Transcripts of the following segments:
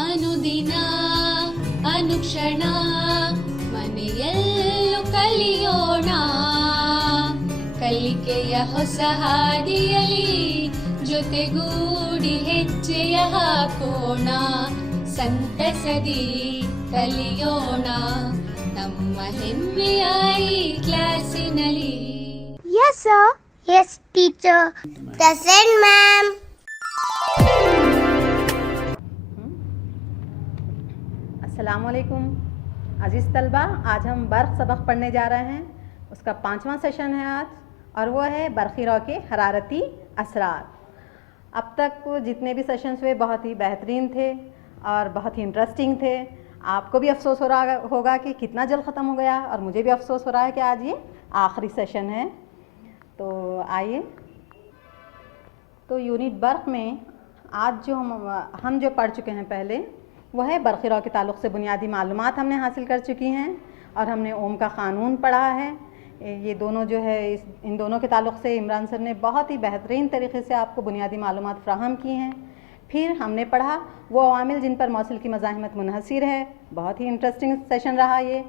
ಅನುದಿನ ಅನುಕ್ಷಣ ಮನೆಯಲ್ಲೂ ಕಲಿಯೋಣ ಕಲಿಕೆಯ ಹೊಸ ಹಾದಿಯಲಿ ಜೊತೆಗೂಡಿ ಹೆಜ್ಜೆಯ ಹಾಕೋಣ ಸಂತಸದಿ ಕಲಿಯೋಣ ನಮ್ಮ ಹೆಮ್ಮೆಯ ಈ ಕ್ಲಾಸಿನಲ್ಲಿ. Yes, sir. Yes, teacher. Present, ma'am. अस्सलामुअलैकुम अज़ीज़ तलबा, आज हम बर्क़ सबक पढ़ने जा रहे हैं। उसका 5वां सेशन है आज, और वो है बरक़ी रौ के हरारती असरात। अब तक जितने भी सेशंस हुए बहुत ही बेहतरीन थे और बहुत ही इंटरेस्टिंग थे। आपको भी अफसोस हो रहा होगा कि कितना जल्द ख़त्म हो गया, और मुझे भी अफसोस हो रहा है कि आज ये आखिरी सेशन है। तो आइए, तो यूनिट बर्क़ में आज जो हम जो पढ़ चुके हैं पहले, वह है बरक़ी रौ के ताल्लुक़ से बुनियादी मालूमात हमने हासिल कर चुकी हैं, और हमने ओम का क़ानून पढ़ा है। ये दोनों जो है इन दोनों के ताल्लुक़ से इमरान सर ने बहुत ही बेहतरीन तरीके से आपको बुनियादी मालूमात फ़राहम की हैं। फिर हमने पढ़ा वो अवामिल जिन पर मौसूल की मज़ाहिमत मुनहसिर है, बहुत ही इंटरेस्टिंग सेशन रहा ये।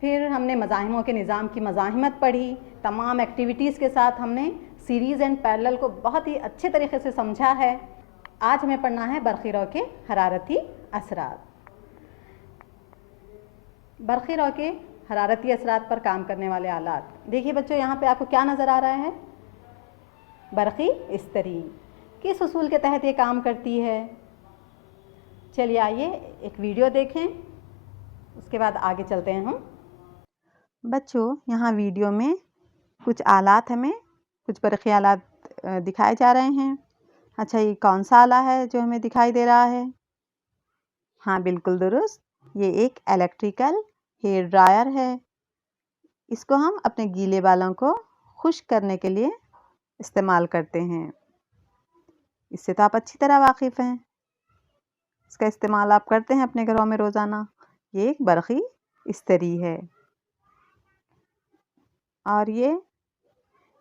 फिर हमने मज़ाहिमों के निज़ाम की मज़ाहिमत पढ़ी, तमाम एक्टिविटीज़ के साथ हमने सीरीज़ एंड पैरेलल को बहुत ही अच्छे तरीके से समझा है। आज हमें पढ़ना है बरक़ी रौ के हरारती असरात। बरक़ी रौ के हरारती असरात पर काम करने वाले आलात। देखिए बच्चों, यहाँ पे आपको क्या नज़र आ रहा है? बरक़ी इस्तरी किस उसूल के तहत ये काम करती है? चलिए आइए एक वीडियो देखें, उसके बाद आगे चलते हैं हम। बच्चों, यहाँ वीडियो में कुछ आलात हमें कुछ बरक़ी आलात दिखाए जा रहे हैं। अच्छा, ये कौन सा आला है जो हमें दिखाई दे रहा है? हाँ, बिल्कुल दुरुस्त, ये एक इलेक्ट्रिकल हेयर ड्रायर है। इसको हम अपने गीले बालों को खुश्क करने के लिए इस्तेमाल करते हैं। इससे तो आप अच्छी तरह वाकिफ़ हैं, इसका इस्तेमाल आप करते हैं अपने घरों में रोज़ाना। ये एक बरक़ी इस्तरी है, और ये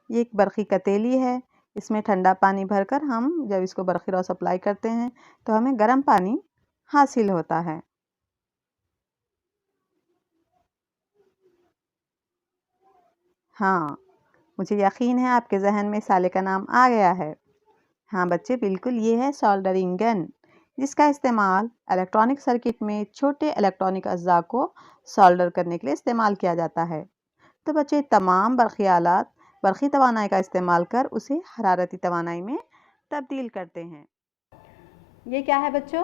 एक बरक़ी कतेली है। इसमें ठंडा पानी भरकर हम जब इसको बरक़ी रौ सप्लाई करते हैं तो हमें गर्म पानी हासिल होता है। हाँ, मुझे यकीन है आपके जहन में इस आले का नाम आ गया है। हाँ बच्चे, बिल्कुल, ये है सोल्डरिंग गन, जिसका इस्तेमाल इलेक्ट्रॉनिक सर्किट में छोटे इलेक्ट्रॉनिक अज्जा को सोल्डर करने के लिए इस्तेमाल किया जाता है। तो बच्चे, तमाम बरक़ी आलात बरक़ी तवानाई का इस्तेमाल कर उसे हरारती तवानाई में तब्दील करते हैं। ये क्या है बच्चों?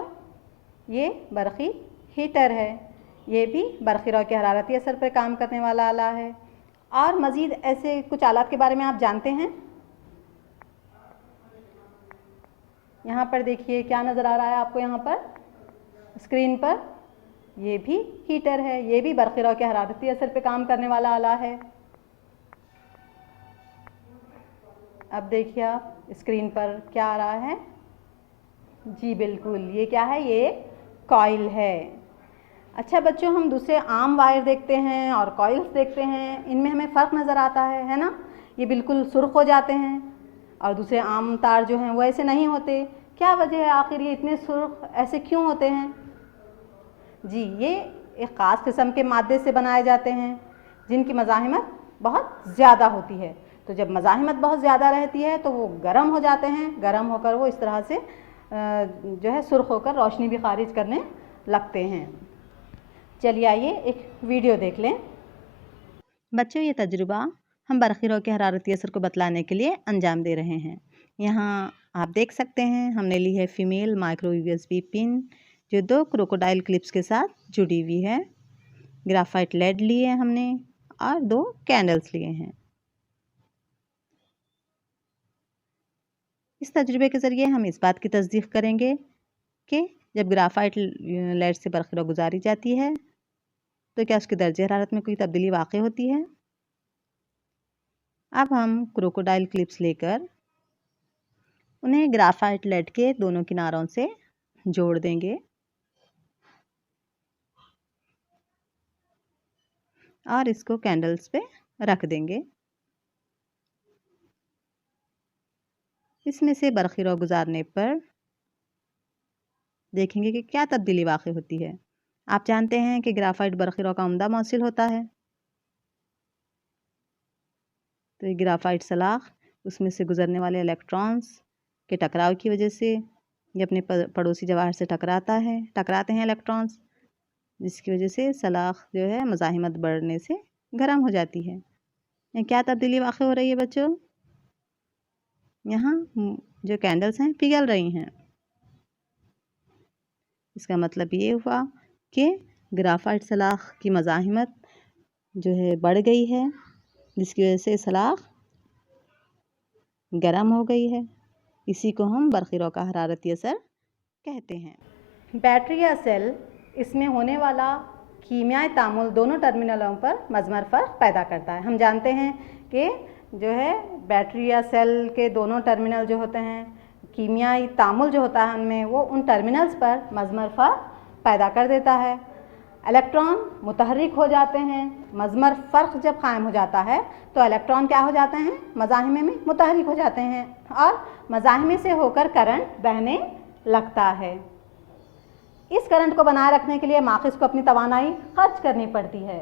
ये बरक़ी हीटर है। ये भी बरक़ी रौ के हरारती असर पर काम करने वाला आला है। और मज़ीद ऐसे कुछ आलात के बारे में आप जानते हैं? यहाँ पर देखिए क्या नज़र आ रहा है आपको यहाँ पर स्क्रीन पर? ये भी हीटर है। ये भी बरक़ी रौ के हरारती असर पर काम करने वाला आला है। अब देखिए आप स्क्रीन पर क्या आ रहा है? जी बिल्कुल, ये क्या है? ये कॉइल है। अच्छा बच्चों, हम दूसरे आम वायर देखते हैं और कॉइल्स देखते हैं, इनमें हमें फ़र्क नज़र आता है ना? ये बिल्कुल सुर्ख हो जाते हैं, और दूसरे आम तार जो हैं वो ऐसे नहीं होते। क्या वजह है आखिर ये इतने सुर्ख ऐसे क्यों होते हैं? जी, ये एक ख़ास किस्म के मादे से बनाए जाते हैं जिनकी मज़ाहिमत बहुत ज़्यादा होती है। तो जब मज़ाहिमत बहुत ज़्यादा रहती है तो वो गर्म हो जाते हैं। गर्म होकर वो इस तरह से जो है सुर्ख होकर रोशनी भी खारिज करने लगते हैं। चलिए आइए एक वीडियो देख लें। बच्चों, ये तजुर्बा हम बरक़ी रौ के हरारती असर को बतलाने के लिए अंजाम दे रहे हैं। यहाँ आप देख सकते हैं हमने ली है फ़ीमेल माइक्रो USB पिन, जो 2 क्रोकोडाइल क्लिप्स के साथ जुड़ी हुई है। ग्राफाइट लेड लिए हमने, और 2 कैंडल्स लिए हैं। इस तजुर्बे के ज़रिए हम इस बात की तस्दीक़ करेंगे कि जब ग्राफाइट लेड से बरक़ी रौ गुजारी जाती है तो क्या उसके दर्जे हरारत में कोई तब्दीली वाक़ई होती है। अब हम क्रोकोडाइल क्लिप्स लेकर उन्हें ग्राफाइट लेड के दोनों किनारों से जोड़ देंगे, और इसको कैंडल्स पे रख देंगे। इसमें से बरक़ी रौ गुजारने पर देखेंगे कि क्या तब्दीली वाक़ई होती है। आप जानते हैं कि ग्राफाइट बरक़ी रॉ का उम्दा मौसिल होता है। तो ये ग्राफाइट सलाख़ उसमें से गुज़रने वाले इलेक्ट्रॉन्स के टकराव की वजह से ये अपने पड़ोसी जवाहर से टकराते हैं इलेक्ट्रॉन्स, जिसकी वजह से सलाख़ जो है मज़ाहिमत बढ़ने से गर्म हो जाती है। यहाँ क्या तब्दीली वाक़ई हो रही है बच्चों? यहाँ जो कैंडल्स हैं पिघल रही हैं। इसका मतलब ये हुआ कि ग्राफाइट सलाख़ की मज़ाहिमत जो है बढ़ गई है, जिसकी वजह से सलाख़ गर्म हो गई है। इसी को हम बरक़ी रॉ का हरारती असर कहते हैं। बैटरी या सेल, इसमें होने वाला कीमियाई तामुल दोनों टर्मिनलों पर मज़मर फ़र्क पैदा करता है। हम जानते हैं कि जो है बैटरी या सेल के दोनों टर्मिनल जो होते हैं, कीमियाई तामुल जो होता है उनमें, वो उन टर्मिनल्स पर मज़मर फ़र्क पैदा कर देता है। इलेक्ट्रॉन मुतहर्रिक हो जाते हैं। मज़मर फ़र्क जब कायम हो जाता है तो इलेक्ट्रॉन क्या हो जाते हैं? मज़ाहिमे में मुतहर्रिक हो जाते हैं और मज़ाहिमे से होकर करंट बहने लगता है। इस करंट को बनाए रखने के लिए माखिज़ को अपनी तवानाई खर्च करनी पड़ती है।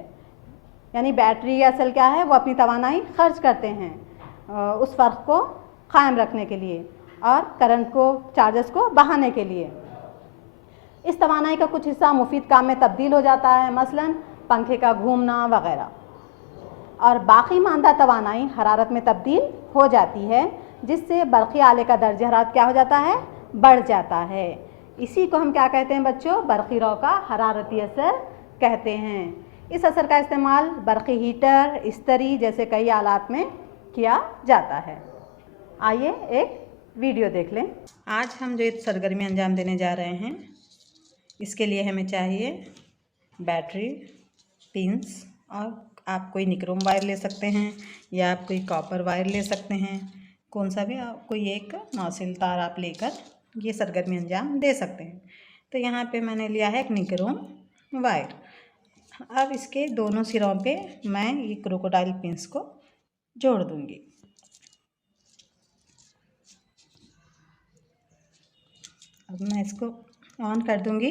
यानी बैटरी या सेल क्या है, वो अपनी तवानाई खर्च करते हैं उस फ़र्क को कायम रखने के लिए और करंट को, चार्जेस को बहाने के लिए। इस तवानाई का कुछ हिस्सा मुफीद काम में तब्दील हो जाता है, मसलन पंखे का घूमना वगैरह, और बाकी मांदा तवानाई हरारत में तब्दील हो जाती है, जिससे बरक़ी आले का दर्ज हरारत क्या हो जाता है? बढ़ जाता है। इसी को हम क्या कहते हैं बच्चों? बरक़ी रॉ का हरारती असर कहते हैं। इस असर का इस्तेमाल बरक़ी हीटर, इस्तरी जैसे कई आलात में किया जाता है। आइए एक वीडियो देख लें। आज हम जो एक सरगर्मी अंजाम देने जा रहे हैं, इसके लिए हमें चाहिए बैटरी, पिंस, और आप कोई निक्रोम वायर ले सकते हैं या आप कोई कॉपर वायर ले सकते हैं। कौन सा भी आप कोई एक मौसिल तार आप लेकर ये सरगर्मी अंजाम दे सकते हैं। तो यहाँ पे मैंने लिया है एक निक्रोम वायर। अब इसके दोनों सिरों पे मैं ये क्रोकोडाइल पिंस को जोड़ दूँगी। अब मैं इसको ऑन कर दूँगी।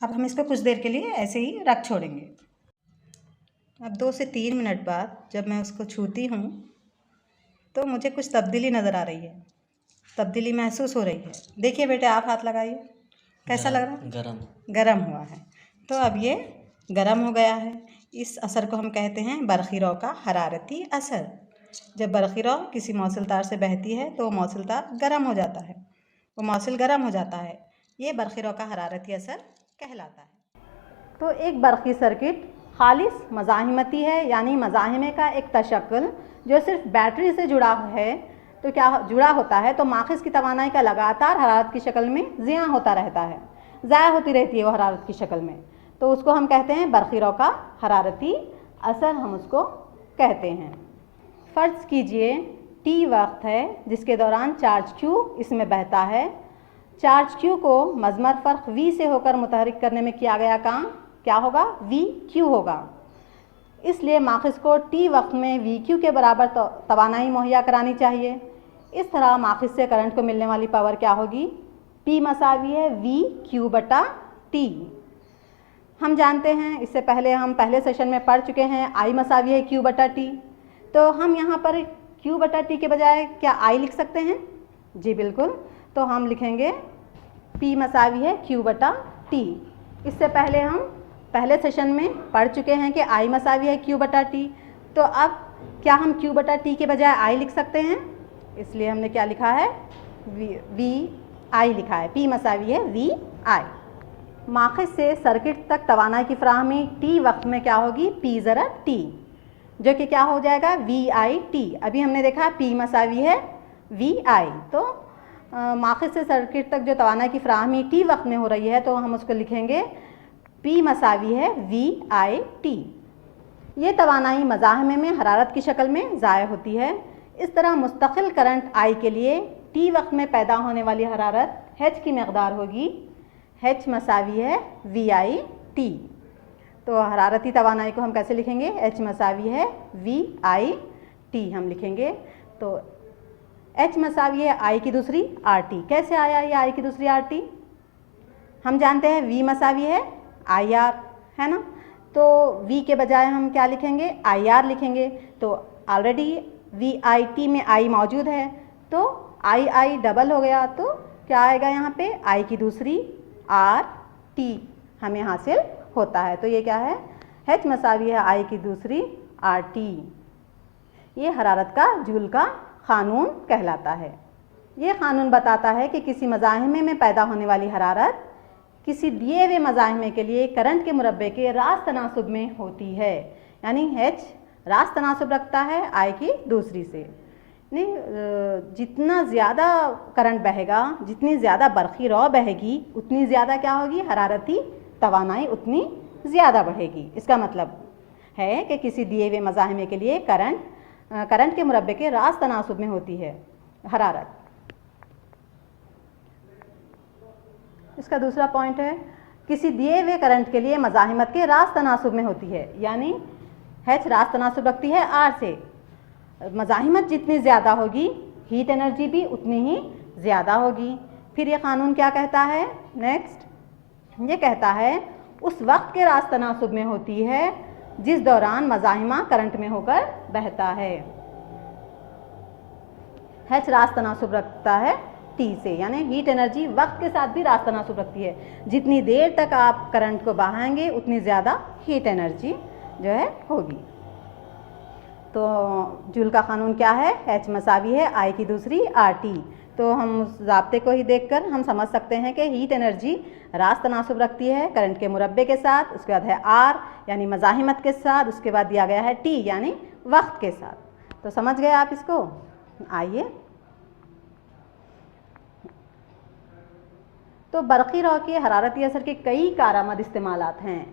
अब हम इसको कुछ देर के लिए ऐसे ही रख छोड़ेंगे। अब 2 से 3 मिनट बाद जब मैं उसको छूती हूँ तो मुझे कुछ तब्दीली नज़र आ रही है, तब्दीली महसूस हो रही है। देखिए बेटे, आप हाथ लगाइए, कैसा लग रहा है? गरम हुआ है। तो अब ये गरम हो गया है। इस असर को हम कहते हैं बरक़ी रॉ का हरारती असर। जब बरक़ी रॉ किसी मौसिल तार से बहती है तो मौसिल तार गरम हो जाता है, वो मौसिल गरम हो जाता है। ये बरक़ी रॉ का हरारती असर कहलाता है। तो एक बरक़ी सर्किट खालिस मज़ाहिमती है, यानी मज़ाहिमे का एक तशक्कुल जो सिर्फ बैटरी से जुड़ा है। तो क्या जुड़ा होता है? तो माखिज़ की तवानाई का लगातार हरारत की शक्ल में ज़िया होता रहता है, ज़ाया होती रहती है वो हरारत की शक्ल में। तो उसको हम कहते हैं बरक़ी रॉ का हरारती असर, हम उसको कहते हैं। फ़र्ज़ कीजिए टी वक्त है जिसके दौरान चार्ज Q इसमें बहता है। चार्ज Q को मज़मर फ़र्क V से होकर मुतहरिक करने में किया गया काम क्या होगा? VQ होगा। इसलिए माखिज़ को T वक्त में VQ के बराबर तवानाई मुहैया करानी चाहिए। इस तरह माखिज़ से करंट को मिलने वाली पावर क्या होगी? P मसावी है VQ/T। हम जानते हैं, इससे पहले हम पहले सेशन में पढ़ चुके हैं, I मसावी है Q/T। तो हम यहाँ पर Q/T के बजाय क्या I लिख सकते हैं? जी बिल्कुल। तो हम लिखेंगे P मसावी है Q/T। इससे पहले हम पहले सेशन में पढ़ चुके हैं कि I मसावी है Q/T। तो अब क्या हम Q/T के बजाय I लिख सकते हैं? इसलिए हमने क्या लिखा है? VI लिखा है। P मसावी है VI। माखिज़ से सर्किट तक तवानाई की फ़राहमी T वक्त में क्या होगी? P/T, जो कि क्या हो जाएगा? VIT। अभी हमने देखा P मसावी है VI। तो माखिज़ से सर्किट तक जो तवानाई की फ़राहमी T वक्त में हो रही है, तो हम उसको लिखेंगे P मसावी है VIT। ये तवानाई मज़ाहिमे में हरारत की शक्ल में ज़ाया होती है। इस तरह मुस्तकिल करंट I के लिए T वक्त में पैदा होने वाली हरारत H की मकदार होगी H मसावी है VIT। तो हरारती तवानाई को हम कैसे लिखेंगे? H मसावी है VIT हम लिखेंगे। तो H मसावी है I की दूसरी RT। कैसे आया ये I की दूसरी RT? हम जानते हैं V मसावी है IR, है ना। तो V के बजाय हम क्या लिखेंगे? IR लिखेंगे। तो ऑलरेडी VIT में I मौजूद है, तो I डबल हो गया, तो क्या आएगा यहाँ पे? I की दूसरी RT हमें हासिल होता है। तो ये क्या है? H मसावी है I की दूसरी RT। ये हरारत का जूल का क़ानून कहलाता है। ये क़ानून बताता है कि किसी मज़ाहिमे में पैदा होने वाली हरारत किसी दिए हुए मज़ाहिमे के लिए करंट के मुरब्बे के रास्त तनासुब में होती है। यानी H रास्त तनासुब रखता है I की दूसरी से। नहीं, जितना ज़्यादा करंट बहेगा, जितनी ज़्यादा बरक़ी रौ बहेगी, उतनी ज़्यादा क्या होगी? हरारती तवानाई उतनी ज़्यादा बढ़ेगी। इसका मतलब है कि किसी दिए हुए मज़ाहिमे के लिए करंट के मुरब्बे के रास्त तनासुब में होती है हरारत। इसका दूसरा पॉइंट है, किसी दिए हुए करंट के लिए मज़ाहिमत के रास्त तनासुब में होती है। यानी H रास्त तनासुब रखती है R से। मज़ाहिमत जितनी ज़्यादा होगी, हीट एनर्जी भी उतनी ही ज़्यादा होगी। फिर ये क़ानून क्या कहता है? नेक्स्ट ये कहता है उस वक्त के रास्त तनासुब में होती है जिस दौरान मज़ाहिमा करंट में होकर बहता है। H रास्त तनासुब रखता है T से, यानी हीट एनर्जी वक्त के साथ भी रास्त तनासुब रखती है। जितनी देर तक आप करंट को बहाएंगे उतनी ज़्यादा हीट एनर्जी जो है होगी। तो जूल का क़ानून क्या है? H मसावी है I की दूसरी RT। तो हम उस ज़ाब्ते को ही देखकर हम समझ सकते हैं कि हीट एनर्जी रास्त तनासुब रखती है करंट के मुरब्बे के साथ, उसके बाद है R यानी मज़ाहिमत के साथ, उसके बाद दिया गया है T यानी वक्त के साथ। तो समझ गए आप इसको? आइए, तो बरक़ी रौ के हरारती असर के कई कारआमद इस्तेमालात हैं।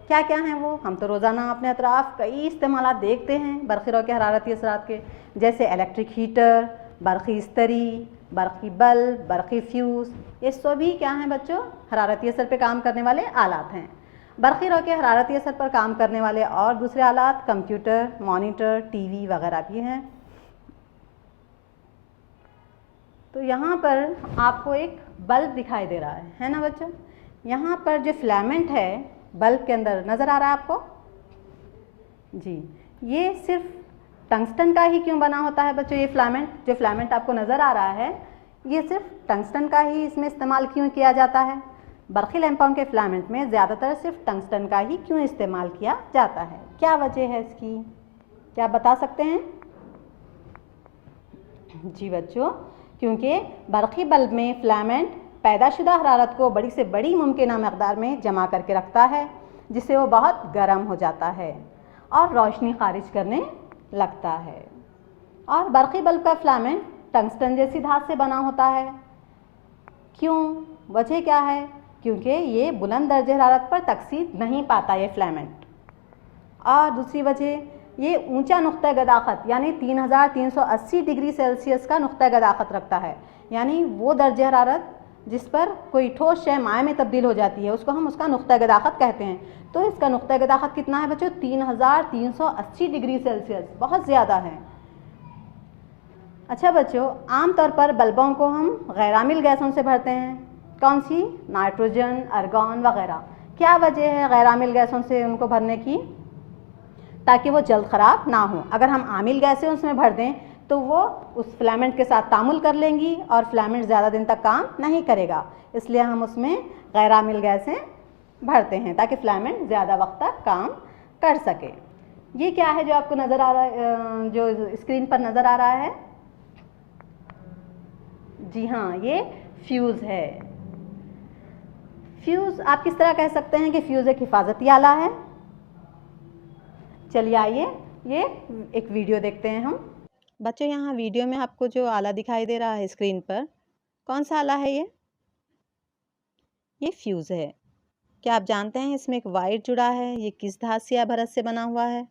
क्या क्या हैं वो? हम तो रोज़ाना अपने अतराफ़ कई इस्तेमालात देखते हैं बरक़ी रौ के हरारती असरात के, जैसे इलेक्ट्रिक हीटर, बरक़ी इस्तरी, बरक़ी बल्ब, बरक़ी फ्यूज़। ये सभी क्या हैं बच्चों? हरारती असर पे काम करने वाले आलात हैं। बरक़ी रौ के हरारती असर पर काम करने वाले और दूसरे आलात कंप्यूटर, मॉनिटर, टीवी वगैरह भी हैं। तो यहाँ पर आपको एक बल्ब दिखाई दे रहा है ना बच्चों? यहाँ पर जो फिलामेंट है बल्ब के अंदर नज़र आ रहा है आपको? जी, ये सिर्फ टंगस्टन का ही क्यों बना होता है बच्चों? ये जो फिलामेंट आपको नज़र आ रहा है, ये सिर्फ टंगस्टन का ही इसमें इस्तेमाल क्यों किया जाता है? बरक़ी लैंपों के फिलामेंट में ज़्यादातर सिर्फ टंगस्टन का ही क्यों इस्तेमाल किया जाता है? क्या वजह है इसकी? क्या बता सकते हैं? जी बच्चों, क्योंकि बरक़ी बल्ब में फिलामेंट पैदाशुदा हरारत को बड़ी से बड़ी मुमकिना मकदार में जमा करके रखता है, जिससे वो बहुत गर्म हो जाता है और रोशनी खारिज करने लगता है। और बरक़ी बल्ब का फिलामेंट टंगस्टन जैसी धातु से बना होता है। क्यों? वजह क्या है? क्योंकि ये बुलंद दर्जे हरारत पर तकसीद नहीं पाता ये फिलामेंट। और दूसरी वजह, ये ऊंचा नुक्ता गदाक़त यानी 3380 डिग्री सेल्सियस का नुक्ता गदाक़त रखता है। यानी वो दर्जे हरारत जिस पर कोई ठोस शय माए में तब्दील हो जाती है, उसको हम उसका नुक्ता गदाक़त कहते हैं। तो इसका नुक्ता गदाक़त कितना है बच्चों? 3380 डिग्री सेल्सियस, बहुत ज़्यादा है। अच्छा बच्चों, आम तौर पर बल्बों को हम गैरामिल गैसों से भरते हैं। कौन सी? नाइट्रोजन, आर्गन वगैरह। क्या वजह है गैरामिल गैसों से उनको भरने की? ताकि वो जल्द ख़राब ना हो। अगर हम आमिल गैसें उसमें भर दें तो वो उस फिलामेंट के साथ तामुल कर लेंगी और फिलामेंट ज़्यादा दिन तक काम नहीं करेगा। इसलिए हम उसमें गैरामिल गैसें भरते हैं ताकि फिलामेंट ज़्यादा वक्त तक काम कर सके। ये क्या है जो आपको नज़र आ रहा है, जो स्क्रीन पर नज़र आ रहा है? जी हाँ, ये फ्यूज़ है। फ्यूज़ आप किस तरह कह सकते हैं कि फ्यूज़ एक हिफाजती आला है? चलिए आइए ये एक वीडियो देखते हैं हम। बच्चों, यहाँ वीडियो में आपको जो आला दिखाई दे रहा है स्क्रीन पर, कौन सा आला है ये? ये फ्यूज़ है। क्या आप जानते हैं इसमें एक वायर जुड़ा है, ये किस धातु या भरत से बना हुआ है?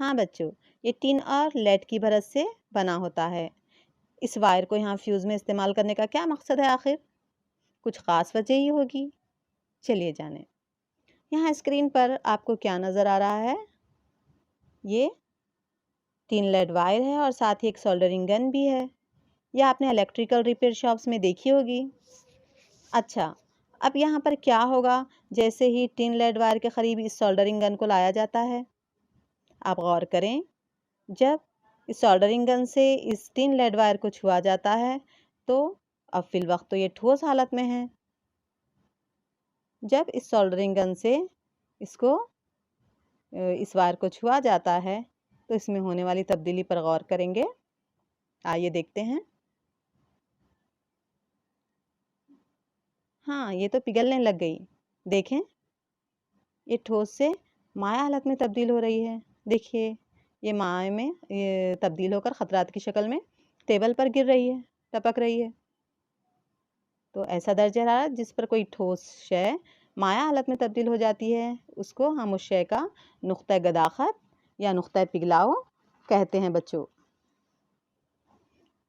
हाँ बच्चों, ये टिन और लेड की भरत से बना होता है। इस वायर को यहाँ फ्यूज़ में इस्तेमाल करने का क्या मकसद है आखिर? कुछ ख़ास वजह ही होगी। चलिए जानें। यहाँ स्क्रीन पर आपको क्या नज़र आ रहा है? ये 3 लेड वायर है और साथ ही एक सोल्डरिंग गन भी है। यह आपने इलेक्ट्रिकल रिपेयर शॉप्स में देखी होगी। अच्छा, अब यहाँ पर क्या होगा, जैसे ही 3 लेड वायर के करीब इस सोल्डरिंग गन को लाया जाता है, आप गौर करें, जब इस सोल्डरिंग गन से इस 3 लेड वायर को छुआ जाता है तो अब फिल वक्त तो ये ठोस हालत में है। जब इस सोल्डरिंग गन से इसको इस वायर को छुआ जाता है तो इसमें होने वाली तब्दीली पर गौर करेंगे। आइए देखते हैं। हाँ, ये तो पिघलने लग गई। देखें, ये ठोस से माया हालत में तब्दील हो रही है। देखिए, ये माया में ये तब्दील होकर खतरात की शक्ल में टेबल पर गिर रही है, टपक रही है। तो ऐसा दर्जा हरारत जिस पर कोई ठोस शय माया हालत में तब्दील हो जाती है, उसको हम उस शय का नुक्ता गदाखत या नुक्ता पिघलाव कहते हैं बच्चों।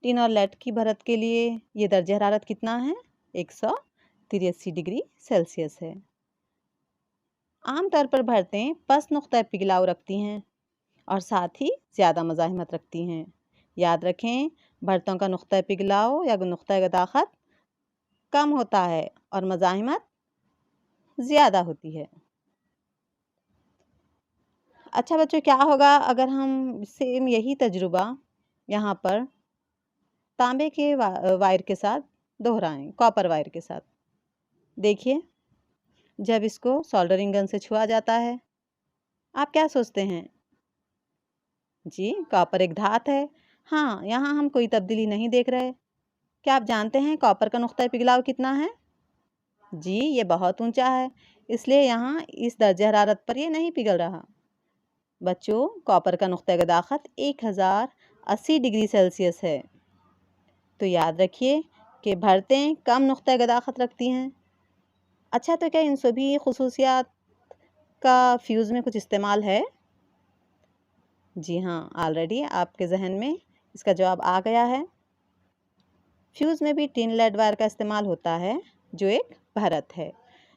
टिन और लेड की भरत के लिए ये दर्जा हरारत कितना है? 183 डिग्री सेल्सियस है। आमतौर पर भरतें पस नुक्ता पिघलाव रखती हैं और साथ ही ज़्यादा मज़ाहिमत रखती हैं। याद रखें, भरतों का नुक्ता पिघलाव या नुक्ता गदाखत कम होता है और मज़ाहिमत ज़्यादा होती है। अच्छा बच्चों, क्या होगा अगर हम सेम यही तजुर्बा यहाँ पर तांबे के वायर के साथ दोहराएं, कॉपर वायर के साथ। देखिए, जब इसको सोल्डरिंग गन से छुआ जाता है, आप क्या सोचते हैं? जी, कॉपर एक धात है। हाँ, यहाँ हम कोई तब्दीली नहीं देख रहे। क्या आप जानते हैं कॉपर का नुक्ता पिघलाव कितना है? जी, ये बहुत ऊंचा है, इसलिए यहाँ इस दर्जा हरारत पर ये नहीं पिघल रहा। बच्चों, कॉपर का नुक्ता गदाखत 1080 डिग्री सेल्सियस है। तो याद रखिए कि भरतें कम नुक्ता गदाखत रखती हैं। अच्छा, तो क्या इन सभी खुसूसियात का फ्यूज़ में कुछ इस्तेमाल है? जी हाँ, ऑलरेडी आपके जहन में इसका जवाब आ गया है। फ्यूज़ में भी टिन लेड वायर का इस्तेमाल होता है, जो एक भरत है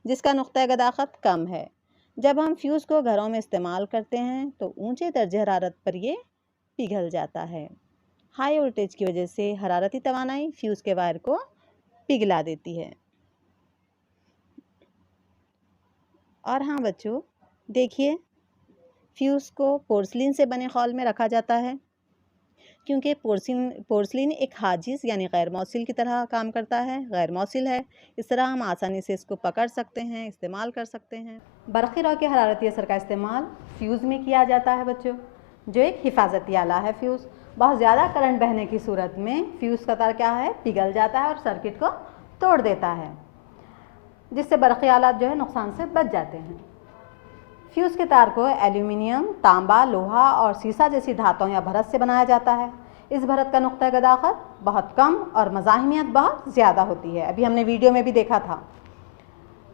जिसका नुक्ता गदाखत कम है। जब हम फ्यूज़ को घरों में इस्तेमाल करते हैं तो ऊंचे दर्जे हरारत पर ये पिघल जाता है। हाई वोल्टेज की वजह से हरारती तवानाई फ्यूज़ के वायर को पिघला देती है। और हाँ बच्चों, देखिए, फ्यूज़ को पोर्सलिन से बने खौल में रखा जाता है क्योंकि पोर्सलिन एक हाजिज़ यानी गैर मौसिल की तरह काम करता है, गैर मौसिल है। इस तरह हम आसानी से इसको पकड़ सकते हैं, इस्तेमाल कर सकते हैं। बरक़ी रॉ के हरारती असर का इस्तेमाल फ्यूज़ में किया जाता है बच्चों, जो एक हिफाजती आला है। फ्यूज़ बहुत ज़्यादा करंट बहने की सूरत में फ्यूज़ का तार क्या है, पिघल जाता है और सर्किट को तोड़ देता है, जिससे बरक़ी आलात जो है नुकसान से बच जाते हैं। फ्यूज़ के तार को एल्यूमिनियम, तांबा, लोहा और सीसा जैसी धातुओं या भरत से बनाया जाता है। इस भरत का नुक्ता गदाखत बहुत कम और मज़ाहिमियत बहुत ज़्यादा होती है। अभी हमने वीडियो में भी देखा था।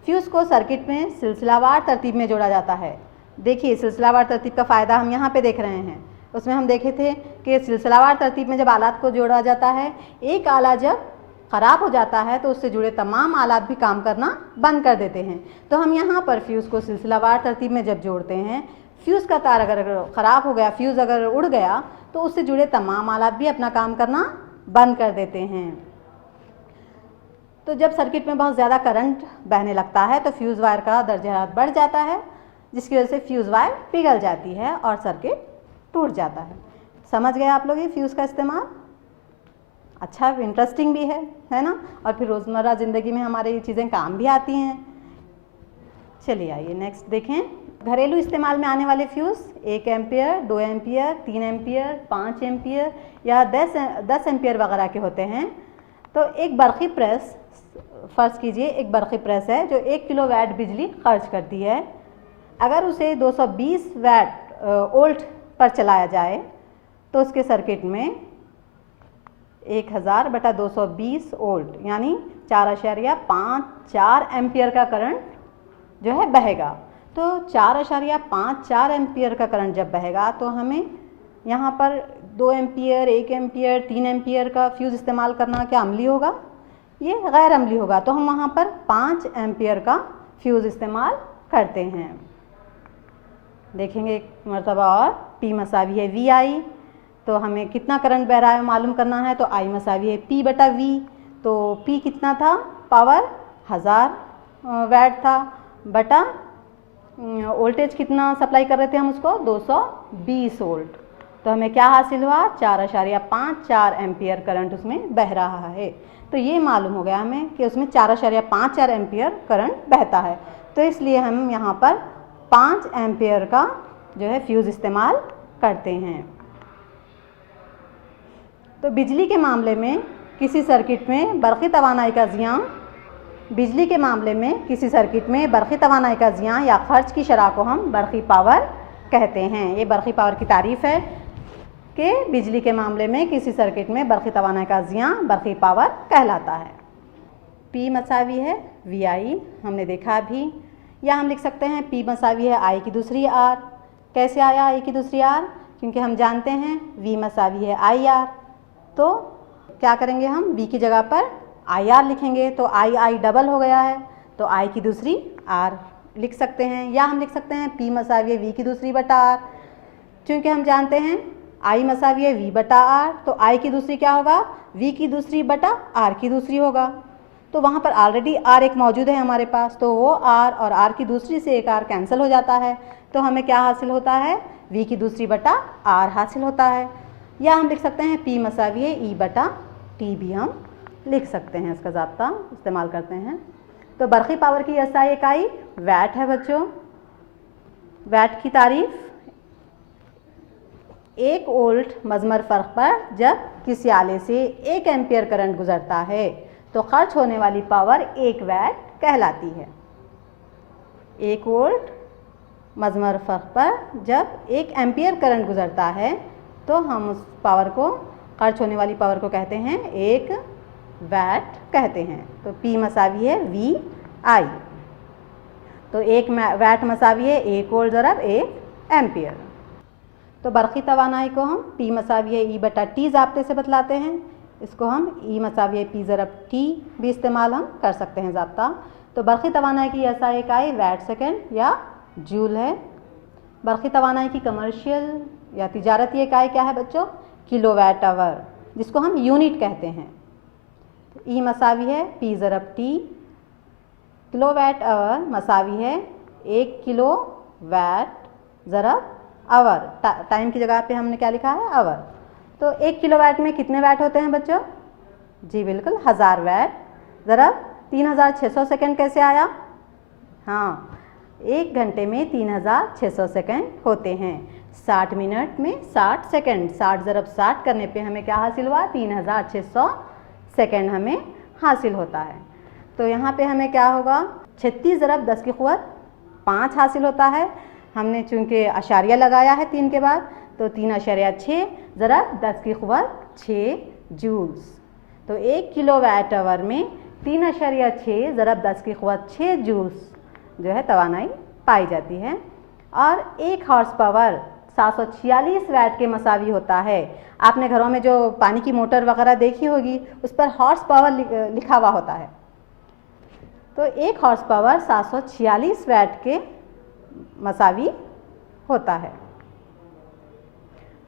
फ्यूज़ को सर्किट में सिलसिलावार तरतीब में जोड़ा जाता है। देखिए, सिलसिलावार तरतीब का फ़ायदा हम यहाँ पे देख रहे हैं। उसमें हम देखे थे कि सिलसिलावार तरतीब में जब आलात को जोड़ा जाता है, एक आला जब ख़राब हो जाता है तो उससे जुड़े तमाम आलात भी काम करना बंद कर देते हैं। तो हम यहाँ पर फ्यूज़ को सिलसिलावार तरतीब में जब जोड़ते हैं, फ्यूज़ का तार अगर ख़राब हो गया, फ्यूज़ अगर उड़ गया तो उससे जुड़े तमाम आलात भी अपना काम करना बंद कर देते हैं। तो जब सर्किट में बहुत ज़्यादा करंट बहने लगता है तो फ्यूज़ वायर का दर्जा हरारत बढ़ जाता है, जिसकी वजह से फ्यूज़ वायर पिघल जाती है और सर्किट टूट जाता है। समझ गए आप लोग ये फ्यूज़ का इस्तेमाल? अच्छा, इंटरेस्टिंग भी है ना? और फिर रोज़मर्रा ज़िंदगी में हमारे ये चीज़ें काम भी आती हैं। चलिए आइए नेक्स्ट देखें। घरेलू इस्तेमाल में आने वाले fuse 1 ampere, 2 ampere, 3 ampere, 5 ampere या 10 एम्पियर वगैरह के होते हैं। तो एक बरक़ी प्रेस, फ़र्ज़ कीजिए एक बरक़ी प्रेस है जो 1 किलोवाट बिजली खर्च करती है। अगर उसे 220 वोल्ट पर चलाया जाए तो उसके सर्किट में 1000/220 वोल्ट यानी 4.54 एम्पियर का करंट जो है बहेगा। तो 4.54 एम्पियर का करंट जब बहेगा तो हमें यहाँ पर 2 एम्पियर, 1 एम्पियर, 3 एम्पियर का फ्यूज़ इस्तेमाल करना क्या अमली होगा? ये गैर अमली होगा। तो हम वहाँ पर 5 एम्पियर का फ्यूज़ इस्तेमाल करते हैं। देखेंगे एक मरतबा और, P = है VI, तो हमें कितना करंट बह रहा है मालूम करना है। तो आई मसावी है P बटा V। तो P कितना था, पावर 1000 वाट था, बटा वोल्टेज कितना सप्लाई कर रहे थे हम उसको, 220 वोल्ट। तो हमें क्या हासिल हुआ, 4.54 एम्पियर करंट उसमें बह रहा है। तो ये मालूम हो गया हमें कि उसमें 4.54 एम्पियर करंट बहता है। तो इसलिए हम यहाँ पर 5 एम्पियर का जो है फ्यूज़ इस्तेमाल करते हैं। तो बिजली के मामले में किसी सर्किट में बरक़ी तवानाई का ज़ियाँ, बिजली के मामले में किसी सर्किट में बरक़ी तवानाई का ज़ियाँ या ख़र्च की शरह को हम बरक़ी पावर कहते हैं। ये बरक़ी पावर की तारीफ़ है कि बिजली के मामले में किसी सर्किट में बरक़ी तवानाई का ज़ियाँ बरक़ी पावर कहलाता है। P मसावी है VI, हमने देखा अभी। या हम लिख सकते हैं P मसावी है I की दूसरी R। कैसे आया I की दूसरी R, क्योंकि हम जानते हैं V मसावी है IR। तो क्या करेंगे, हम V की जगह पर IR लिखेंगे, तो I डबल हो गया है, तो I की दूसरी R लिख सकते हैं। या हम लिख सकते हैं P मसावी है V की दूसरी बटा R, क्योंकि हम जानते हैं I मसावी है V बटा R, तो I की दूसरी क्या होगा, V की दूसरी बटा R की दूसरी होगा। तो वहाँ पर ऑलरेडी R एक मौजूद है हमारे पास, तो वो R और R की दूसरी से एक R कैंसिल हो जाता है। तो हमें क्या हासिल होता है, V की दूसरी बटा R हासिल होता है। या हम लिख सकते हैं P मसावी है E बटा T भी हम लिख सकते हैं, इसका ज़ाब्ता इस्तेमाल करते हैं। तो बरक़ी पावर की SI इकाई वैट है बच्चों। वैट की तारीफ़ 1 वोल्ट मज़मर फ़र्क पर जब किसी आले से 1 एम्पियर करंट गुज़रता है तो खर्च होने वाली पावर 1 वैट कहलाती है। 1 वोल्ट मज़मर फ़र्क पर जब 1 एम्पियर करंट गुज़रता है तो हम उस पावर को, खर्च होने वाली पावर को कहते हैं 1 वैट कहते हैं। तो P मसावी है VI। तो 1 वैट मसावी है 1 वोल्ट ज़रब 1 एम्पियर। तो बरक़ी तवानाई को हम P मसावी है E बटा T ज़ाब्ते से बतलाते हैं। इसको हम E मसावी है P ज़रब T भी इस्तेमाल हम कर सकते हैं ज़ाब्ता। तो बरक़ी तवानाई की SI इकाई वैट सेकेंड या जूल है। बरक़ी तवानाई की कमर्शियल या तिजारती इकाई क्या है बच्चों, किलोवाट आवर, जिसको हम यूनिट कहते हैं। तो E मसावी है P ज़रब T। किलोवाट आवर मसावी है 1 किलो वैट ज़रब आवर। टाइम की जगह पे हमने क्या लिखा है, आवर। तो 1 किलोवाट में कितने वैट होते हैं बच्चों, जी बिल्कुल 1000 वैट ज़रब 3600 सेकंड। कैसे आया, हाँ 1 घंटे में 3600 सेकंड होते हैं। 60 मिनट में 60 सेकंड, 60 ज़रब 60 करने पे हमें क्या हासिल हुआ, 3600 सेकंड हमें हासिल होता है। तो यहाँ पे हमें क्या होगा, 36 ज़रब 10 की क़ुव्वत 5 हासिल होता है। हमने चूँकि अशारिया लगाया है 3 के बाद, तो 3.6 ज़रब 10 की क़ुव्वत 6 जूल्स। तो 1 किलोवाट आवर में 3.6 ज़रब 10 की क़ुव्वत 6 जूल्स जो है तवानाई पाई जाती है। और 1 हॉर्स पावर 746 वैट के मसावी होता है। आपने घरों में जो पानी की मोटर वगैरह देखी होगी उस पर हॉर्स पावर लिखा हुआ होता है। तो 1 हॉर्स पावर 746 वैट के मसावी होता है।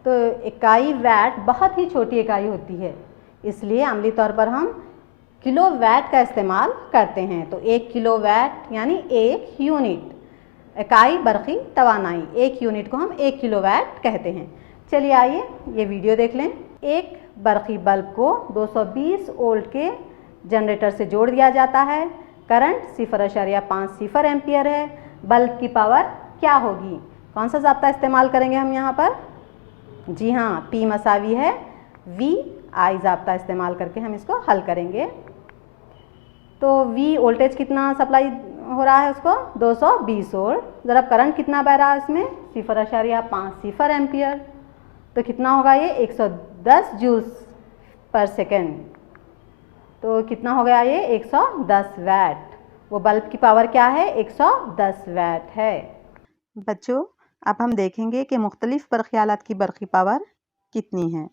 तो इकाई वैट बहुत ही छोटी इकाई होती है, इसलिए अमली तौर पर हम किलो वैट का इस्तेमाल करते हैं। तो 1 किलो वैट यानी 1 यूनिट, इकाई बरक़ी तवानाई, 1 यूनिट को हम 1 किलो वैट कहते हैं। चलिए आइए ये वीडियो देख लें। एक बरक़ी बल्ब को 220 वोल्ट के जनरेटर से जोड़ दिया जाता है। करंट 0.50 एम्पियर है। बल्ब की पावर क्या होगी, कौन सा ज़ाब्ता इस्तेमाल करेंगे हम यहाँ पर, जी हाँ P मसावी है VI ज़ाब्ता इस्तेमाल करके हम इसको हल करेंगे। तो V वोल्टेज कितना सप्लाई हो रहा है उसको, 220 वोल्ट ज़रब करंट कितना बह रहा है इसमें, 0.50 एम्पियर। तो कितना होगा ये, 110 जूल्स पर सेकेंड। तो कितना हो गया ये, 110 वैट। वो बल्ब की पावर क्या है, 110 वैट है। बच्चों अब हम देखेंगे कि मुख्तलिफ़ बरक़ी आलात की बरक़ी पावर कितनी है।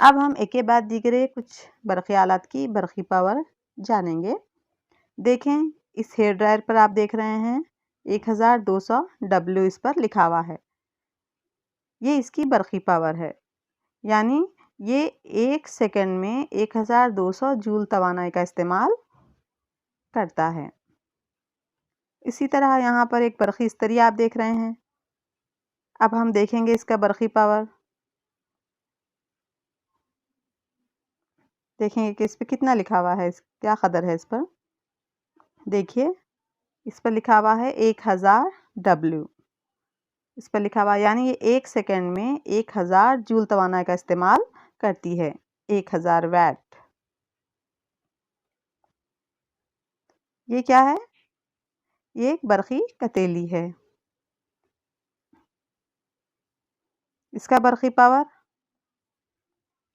अब हम एक के बाद दीगरे कुछ बरक़ी आलात की बरक़ी पावर जानेंगे। देखें इस हेयर ड्रायर पर आप देख रहे हैं 1200 W इस पर लिखा हुआ है, ये इसकी बरक़ी पावर है। यानी ये 1 सेकंड में 1200 जूल तवानाई का इस्तेमाल करता है। इसी तरह यहाँ पर एक बरक़ी स्तरी आप देख रहे हैं। अब हम देखेंगे इसका बरक़ी पावर। देखेंगे कि इस पे कितना लिखा हुआ है, क्या कदर है इस पर। देखिए इस पर लिखा हुआ है 1000 W। इस पर लिखा हुआ यानी ये 1 सेकंड में 1000 जूल तवानाई का इस्तेमाल करती है। 1000 वैट। ये क्या है? ये एक बरक़ी कतीली है। इसका बरक़ी पावर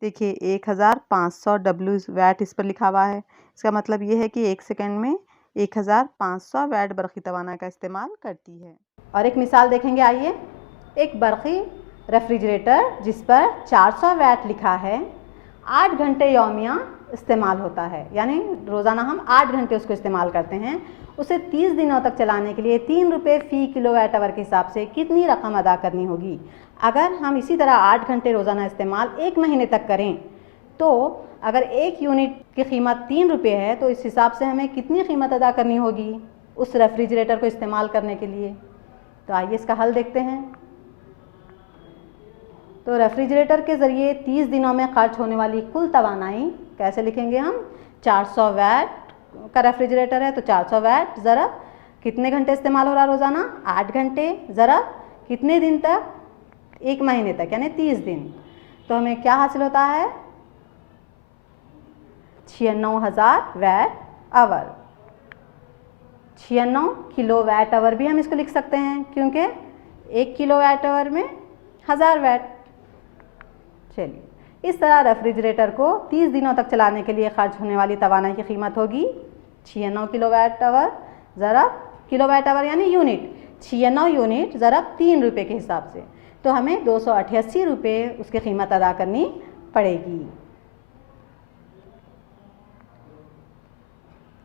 देखिए 1500 W वैट इस पर लिखा हुआ है। इसका मतलब ये है कि 1 सेकंड में 1500 वैट बरक़ी तवानाई का इस्तेमाल करती है। और एक मिसाल देखेंगे, आइए। एक बरक़ी रेफ्रिजरेटर जिस पर 400 वैट लिखा है 8 घंटे यौमिया इस्तेमाल होता है, यानी रोज़ाना हम 8 घंटे उसको इस्तेमाल करते हैं। उसे 30 दिनों तक चलाने के लिए 3 रुपये फ़ी किलोवाट आवर के हिसाब से कितनी रकम अदा करनी होगी? अगर हम इसी तरह 8 घंटे रोज़ाना इस्तेमाल 1 महीने तक करें तो अगर 1 यूनिट की कीमत 3 रुपये है तो इस हिसाब से हमें कितनी कीमत अदा करनी होगी उस रेफ्रिजरेटर को इस्तेमाल करने के लिए? तो आइए इसका हल देखते हैं। तो रेफ्रिजरेटर के ज़रिए 30 दिनों में खर्च होने वाली कुल तवानाई कैसे लिखेंगे हम? 400 वैट का रेफ्रिजरेटर है तो 400 वैट ज़रा कितने घंटे इस्तेमाल हो रहा रोज़ाना? 8 घंटे। ज़रा कितने दिन तक? 1 महीने तक, यानी 30 दिन। तो हमें क्या हासिल होता है? 96,000 VAT our. 96 kilo VAT our भी हम इसको लिख सकते हैं क्योंकि 1 किलो वैट आवर में 1000 वैट। चलिए, इस तरह रेफ्रिजरेटर को 30 दिनों तक चलाने के लिए खर्च होने वाली तवानाई की कीमत होगी 96 किलोवाट आवर ज़रा किलोवाट आवर यानी यूनिट। 96 यूनिट ज़रा 3 रुपये के हिसाब से, तो हमें 288 रुपये उसकी कीमत अदा करनी पड़ेगी।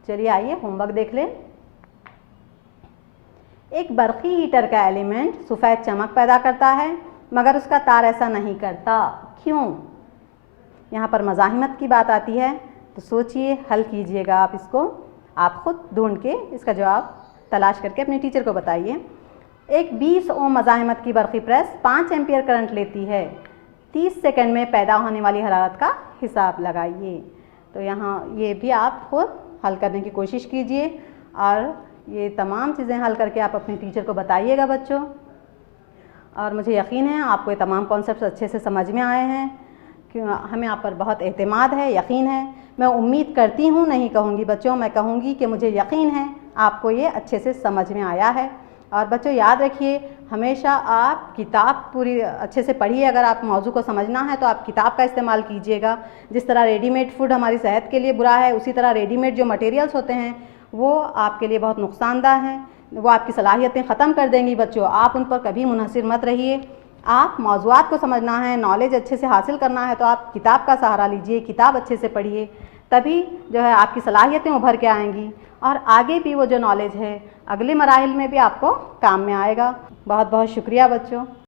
चलिए आइए होमवर्क देख लें। एक बरक़ी हीटर का एलिमेंट सफ़ेद चमक पैदा करता है मगर उसका तार ऐसा नहीं करता, क्यों? यहाँ पर मज़ाहिमत की बात आती है, तो सोचिए, हल कीजिएगा आप इसको। आप ख़ुद ढूंढ के इसका जवाब तलाश करके अपने टीचर को बताइए। एक 20 ओम मज़ाहिमत की बरक़ी प्रेस 5 एम्पियर करंट लेती है। 30 सेकंड में पैदा होने वाली हरारत का हिसाब लगाइए। तो यहाँ ये भी आप खुद हल करने की कोशिश कीजिए और ये तमाम चीज़ें हल करके आप अपने टीचर को बताइएगा बच्चों। और मुझे यकीन है आपको ये तमाम कॉन्सेप्ट्स अच्छे से समझ में आए हैं, क्यों हमें आप पर बहुत एतमाद है, यकीन है। मैं उम्मीद करती हूँ नहीं कहूँगी बच्चों, मैं कहूँगी कि मुझे यकीन है आपको ये अच्छे से समझ में आया है। और बच्चों याद रखिए, हमेशा आप किताब पूरी अच्छे से पढ़िए। अगर आप मौजू को समझना है तो आप किताब का इस्तेमाल कीजिएगा। जिस तरह रेडीमेड फ़ूड हमारी सेहत के लिए बुरा है, उसी तरह रेडीमेड जो मटेरियल्स होते हैं वो आपके लिए बहुत नुकसानदा हैं, वो आपकी सलाहियतें ख़त्म कर देंगी बच्चों। आप उन पर कभी मुनहसिर मत रहिए। आप मौज़ूआत को समझना है, नॉलेज अच्छे से हासिल करना है तो आप किताब का सहारा लीजिए, किताब अच्छे से पढ़िए, तभी जो है आपकी सलाहियतें उभर के आएंगी और आगे भी वो जो नॉलेज है अगले मराहिल में भी आपको काम में आएगा। बहुत बहुत शुक्रिया बच्चों।